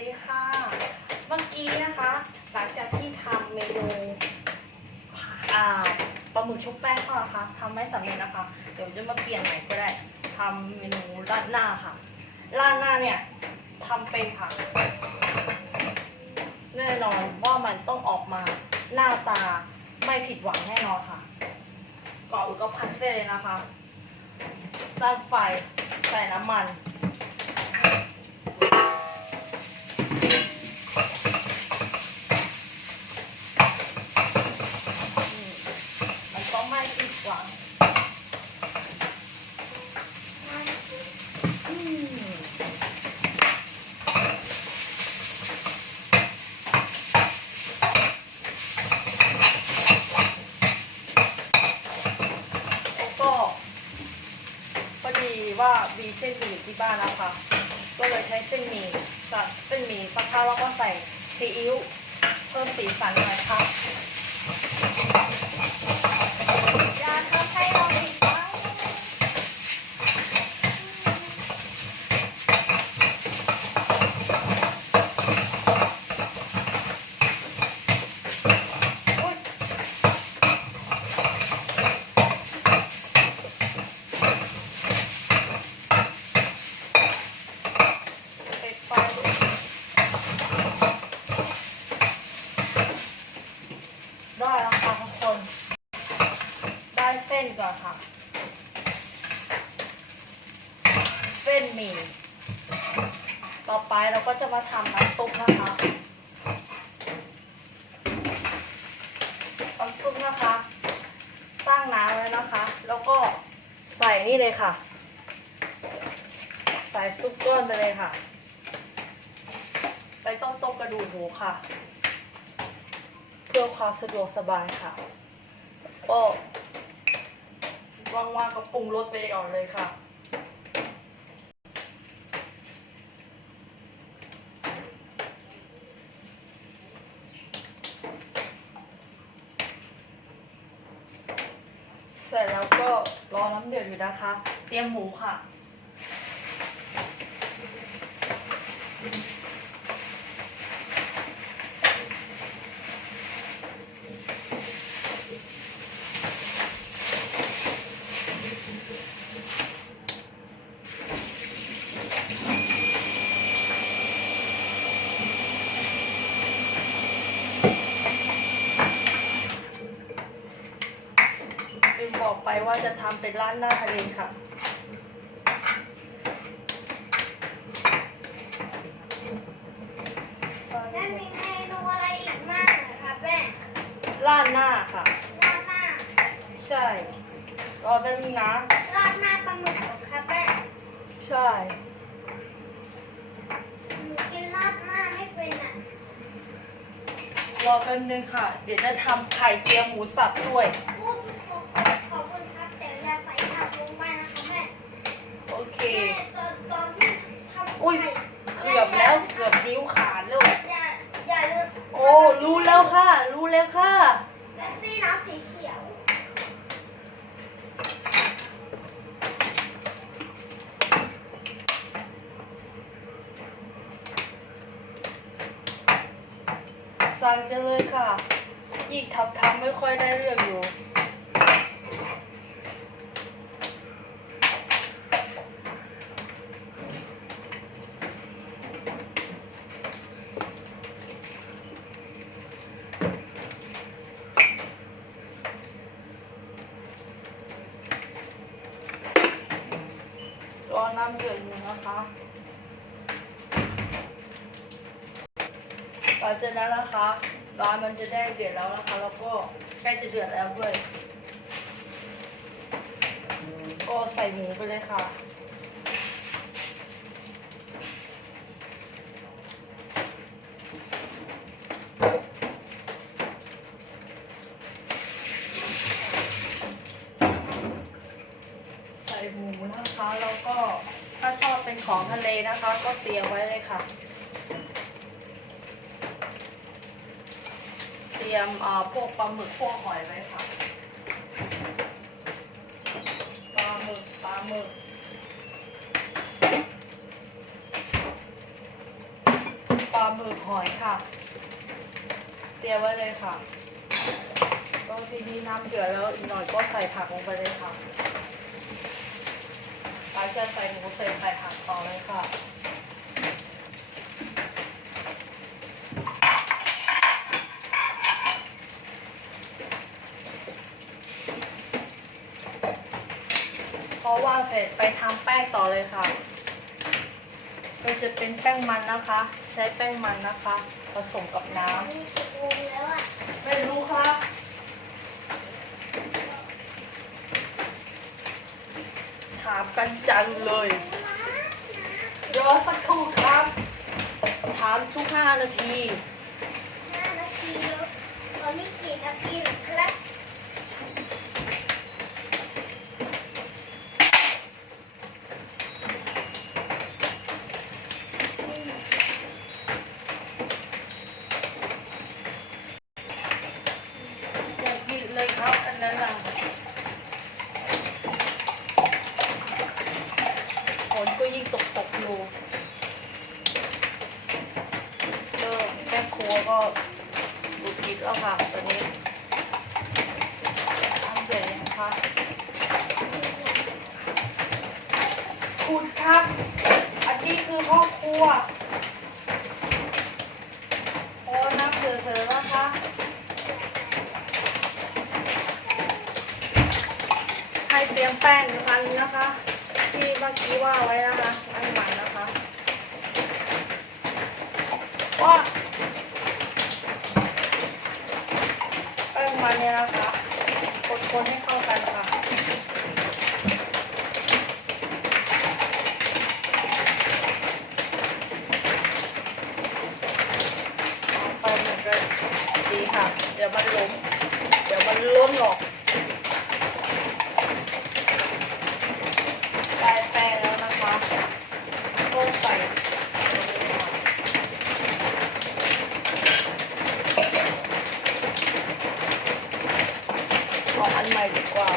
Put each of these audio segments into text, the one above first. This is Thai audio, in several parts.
ดีค่ะ เมื่อกี้นะคะ หลังจากที่ทำเมนูอ่าปลาหมึกชุบแป้งทอดนะคะทำไม่สำเร็จนะคะ เดี๋ยวจะมาเปลี่ยนใหม่ก็ได้ทำเมนูราดหน้าค่ะราดหน้าเนี่ยทำเป็นค่ะแน่นอนว่ามันต้องออกมาหน้าตาไม่ผิดหวังแน่นอนค่ะก่อนอื่นก็ผัดเส้นเลยนะคะตั้งไฟใส่น้ำมัน ดหวังอืมแล้วก็พอดีว่ามีเส้นหมี่อยู่ที่บ้านนะคะ ก็เลยใช้เส้นหมี่สับเส้นหมี่สักพักแล้วก็ใส่ซีอิ๊วเพิ่มสีสันหน่อยค่ะ อย่าทำให้เราผิดหวังอุ๊ยปิดไฟ ได้แล้วค่ะทุกคน ได้เส้นก่อนค่ะ เส้นหมี่ ต่อไปเราก็จะมาทำน้ำซุปนะคะน้ำซุปนะคะ ตั้งน้ำไว้นะคะ แล้วก็ใส่นี่เลยค่ะ ใส่ซุปก้อนไปเลยค่ะ ไปต้มต้มกระดูกหมูค่ะ พื่อความสะดวกสบายค่ะก็ว่างๆก็ปรุงรสไปก่อนเลยค่ะ เสร็จแล้วก็รอน้ำเดือดอยู่นะคะ เตรียมหมูค่ะ บอกไปว่าจะทำเป็นร้านหน้าทะเลค่ะ แม่มีเมนูอะไรอีกบ้างนะคะแม่ร้านหน้าค่ะ ราดหน้าใช่รอแป๊บนึงนะ ราดหน้าปลาหมึกเหรอคะแม่ใช่ หนูกินราดหน้าไม่เป็นอะรอแป๊บนึงค่ะ เดี๋ยวจะทำไข่เจียวหมูสับด้วย พูดขอขอขอบคุณครับแต่อย่าใส่ผักลงไปนะคะแม่ โอเค แม่ตอนตอนที่ทำ อุ้ย ไข่ เกือบแล้วเกือบ นิ้วขาดแล้วอย่าอย่าลืมโอ้รู้แล้วค่ะ รู้แล้วค่ะแม็กซี่น้ำสีเขียว สั่งจังเลยค่ะยิ่งทำทำไม่ค่อยได้เรื่องอยู่ อน้ำเดือดอยู่นะคะหลังจากนั้นนะคะร้านมันจะได้เดือดแล้วนะคะ แล้วก็ใกล้จะเดือดแล้วด้วย ก็ใส่หมูไปเลยค่ะ ใส่หมูนะคะ แล้วก็ถ้าชอบเป็ นะคะ ก็เตรียมไว้เลยค่ะ เตรียมพวกปลาหมึกพวกหอยไว้ค่ะปลาหมึกปลาหมึกปลาหมึกหอยค่ะ เตรียมไว้เลยค่ะก็ทีนี้น้ำเดือดแล้วอีกหน่อยก็ใส่ผักลงไปเลยค่ะ หลังจากใส่หมูเสร็จใส่ผักต่อเลยค่ะพอวางเสร็จไปทำแป้งต่อเลยค่ะก็จะเป็นแป้งมันนะคะ ใช้แป้งมันนะคะ ผสมกับน้นี่กี่โมงแล้วอะำไม่รู้ครับามกันจังเลย รอสักครู่ครับ ถามทุกห้านาที ห้านาทีแล้วตอนนี้กี่นาทีแล้วครับ อย่าผิดเลยครับ อันนั้นล่ะฝนก็ยิ่งตกตกๆอยู่เริ่มแม่ครัวก็ดูกิดแล้วค่ะตอนนี้ทำเสร็จยังคะคุณครับ อันนี้คือพ่อครัวโอ้น้ำเสือๆนะคะให้เตรียมแป้งมันนะคะ ที่เมื่อกี้ว่าไว้นะคะแป้งมันนะคะว่าแป้งมันเนี่ยนะคะคนๆให้เข้ากันค่ะเอาไปเหมือนกันดีค่ะ เดี๋ยว มันล้มเดี๋ยวมันล้นหรอกได้แป้งแล้วนะคะก็ใส่ของอันใหม่ดีกว่า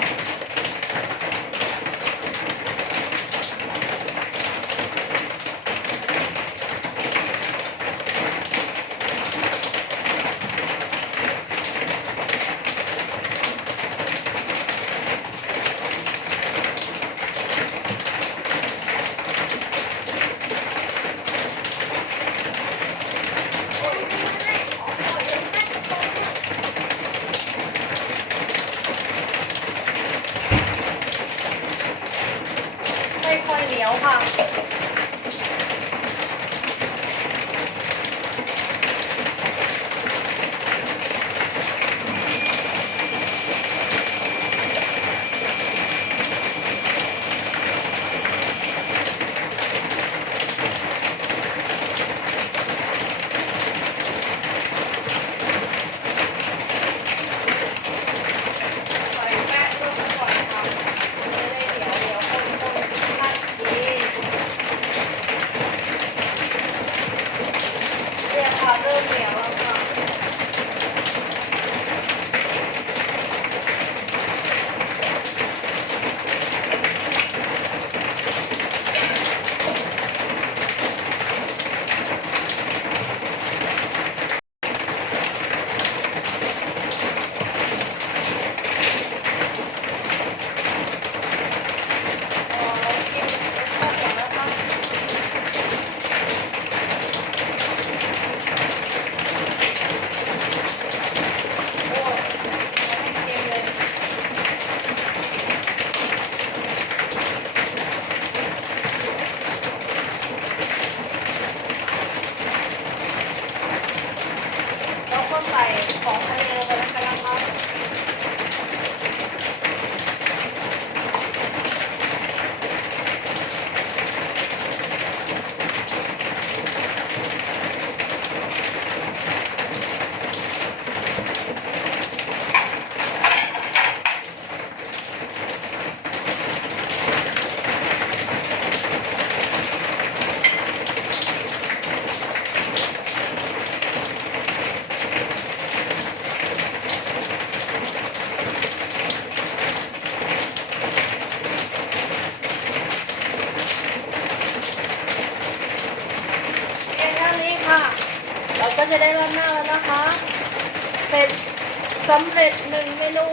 ได้รอบหน้าแล้วนะคะ เสร็จสำเร็จหนึ่งเมนู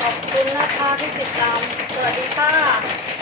ขอบคุณนะคะที่ติดตาม สวัสดีค่ะ